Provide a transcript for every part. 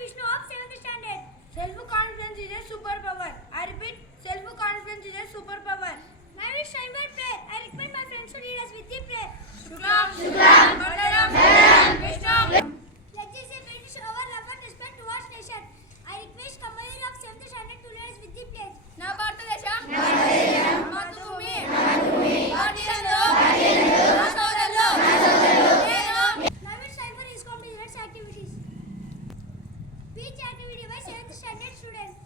Vishnu of 7th standard. Self-confidence is a superpower. I repeat, self-confidence is a superpower. Now it's time for prayer. I request my friends to lead us with the prayer. Shuklam, Shuklam, Balaram, Balaram, Vishnu. Let's just say prayer to show our love and respect towards nation. I request Kamali of 7th standard to lead us with the pledge. నా భారతదేశం మాతృభూమి భారతీయులందరూ నా సోదరులు నేను Now it's time for his compliments activities. Speech activity by 7th standard students.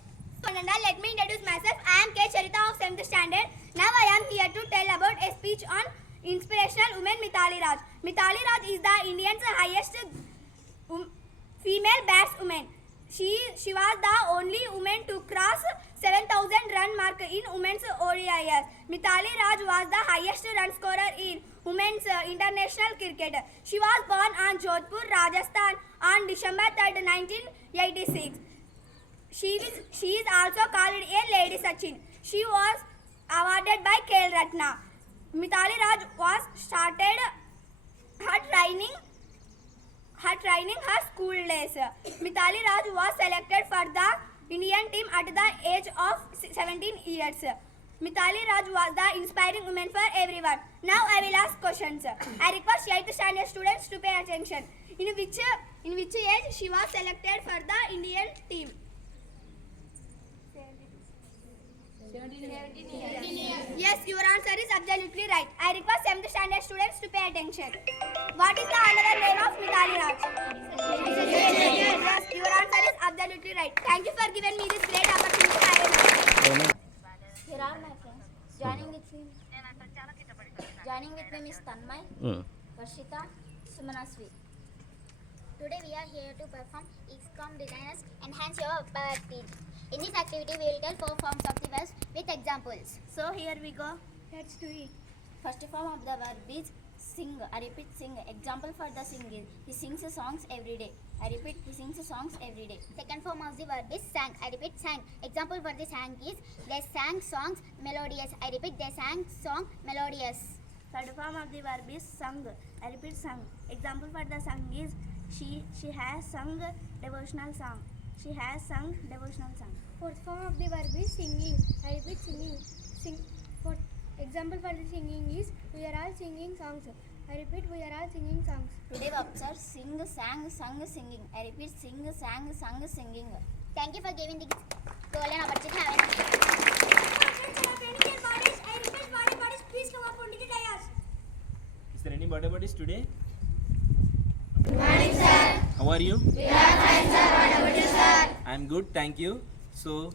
Let me introduce myself. I am K. Charita of 7th standard. Now I am here to tell about a speech on inspirational woman Mithali Raj. Mithali Raj is the Indian's highest female batswoman. She was the only woman to cross 7,000 run mark in women's ODIs. Mithali Raj was the highest run scorer in women's international cricket. She was born on Jodhpur, Rajasthan on December 3rd, 1986. She is also called a Lady Sachin. She was awarded by Khel Ratna. Mithali Raj was started her training her school days. Mithali Raj was selected for the Indian team at the age of 17 years. Mithali Raj was the inspiring woman for everyone. Now I will ask questions. I request 8th standard students to pay attention. In which age she was selected for the Indian team? 17 years. Yes, your answer is absolutely right. I request 7th standard students to pay attention. What is the another name of Mithali Raj? Yes, your answer is absolutely right. Thank you for giving me this great opportunity. Here are my friends. Joining with me Miss Tanmay, Varshita, Sumanasvi. Today we are here to perform XCOM designers enhance your abilities. In this activity we will tell 4 forms of the verbs with examples. So here we go. Let's do it. First form of the verb is sing. I repeat, sing. Example for the sing is he sings songs every day. I repeat, he sings songs every day. Second form of the verb is sang. I repeat, sang. Example for the sang is they sang songs melodious. I repeat, they sang song melodious. Third form of the verb is sung. I repeat, sung. Example for the sung is she has sung devotional song. She has sung devotional song. Fourth form of the verb is singing. I repeat, singing. Example for the singing is we are all singing songs. I repeat, we are all singing songs. Today verbs are sing, sang, sung, singing. I repeat, sing, sang, sung, singing. Thank you for giving the golden opportunity. Have a nice day. I request body bodies please come up onto the dais. Is there any body bodies today? Good morning, sir. How are you? We are fine, sir. What about you, sir? I am good, thank you. So,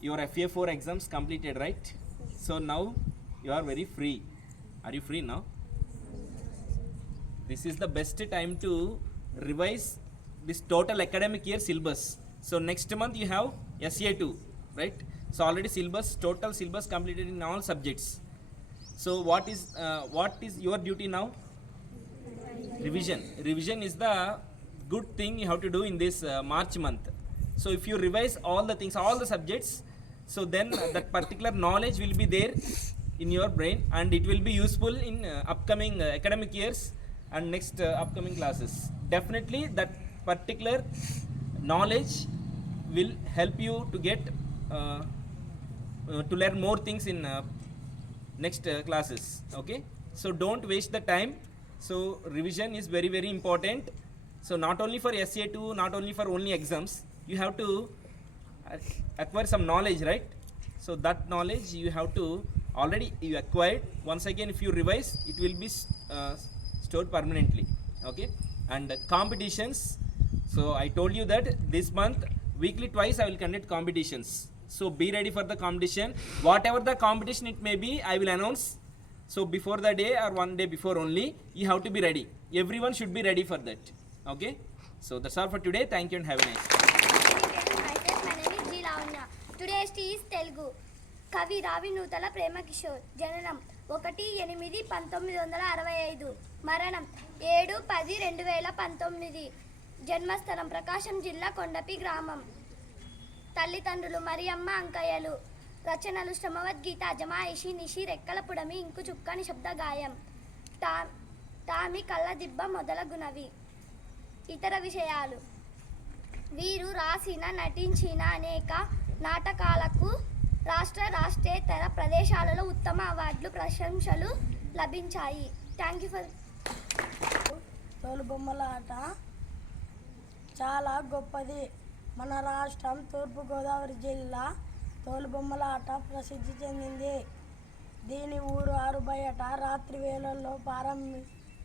your FA4 exams completed, right? So now you are very free. Are you free now? This is the best time to revise this total academic year syllabus. So next month you have SA2, right? So already total syllabus completed in all subjects. So what is your duty now? Revision is the good thing you have to do in this March month. So if you revise all the things, all the subjects, so then that particular knowledge will be there in your brain and it will be useful in upcoming academic years and next upcoming classes. Definitely that particular knowledge will help you to get to learn more things in next classes. Okay, so don't waste the time. So revision is very, very important. So not only for SA2, not only for only exams, you have to acquire some knowledge, right? So that knowledge you have to already you acquired. Once again, if you revise, it will be stored permanently. Okay, and competitions. So I told you that this month weekly twice I will conduct competitions. So be ready for the competition. Whatever the competition it may be, I will announce. So before the day or one day before only, you have to be ready. Everyone should be ready for that. Okay. So that's all for today. Thank you and have a nice day. My name is G. Lavanya. Today's tea is Telugu. కవి రావి నూతల ప్రేమ కిషోర్. జననం 1/8/1965. మరణం 7/10/2019. జన్మస్థలం ప్రకాశం జిల్లా కొండపి గ్రామం. తల్లిదండ్రులు మరియమ్మ అంకయ్యలు. రచనలు శ్రమవద్గీత, అజమాయిషి, నిషి, రెక్కల పుడమి, ఇంకు చుక్క, నిశ్శబ్ద గాయం, తామి, కళ్ళ దిబ్బ మొదలగునవి. ఇతర విషయాలు వీరు రాసిన నటించిన అనేక నాటకాలకు రాష్ట్రేతర ప్రదేశాలలో ఉత్తమ అవార్డులు ప్రశంసలు లభించాయి. Thank you for. తోలుబొమ్మల ఆట చాలా గొప్పది. మన రాష్ట్రం తూర్పుగోదావరి జిల్లా తోలుబొమ్మల ఆట ప్రసిద్ధి చెందింది. దీని ఊరు ఆరు బయట రాత్రి వేళల్లో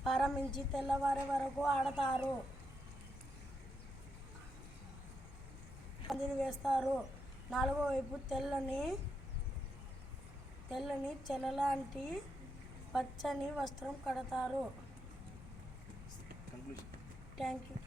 ప్రారంభించి తెల్లవారే వరకు ఆడతారు. పందిరి వేస్తారు. నాలుగో వైపు తెల్లని చెలలాంటి పచ్చని వస్త్రం కడతారు. Thank you.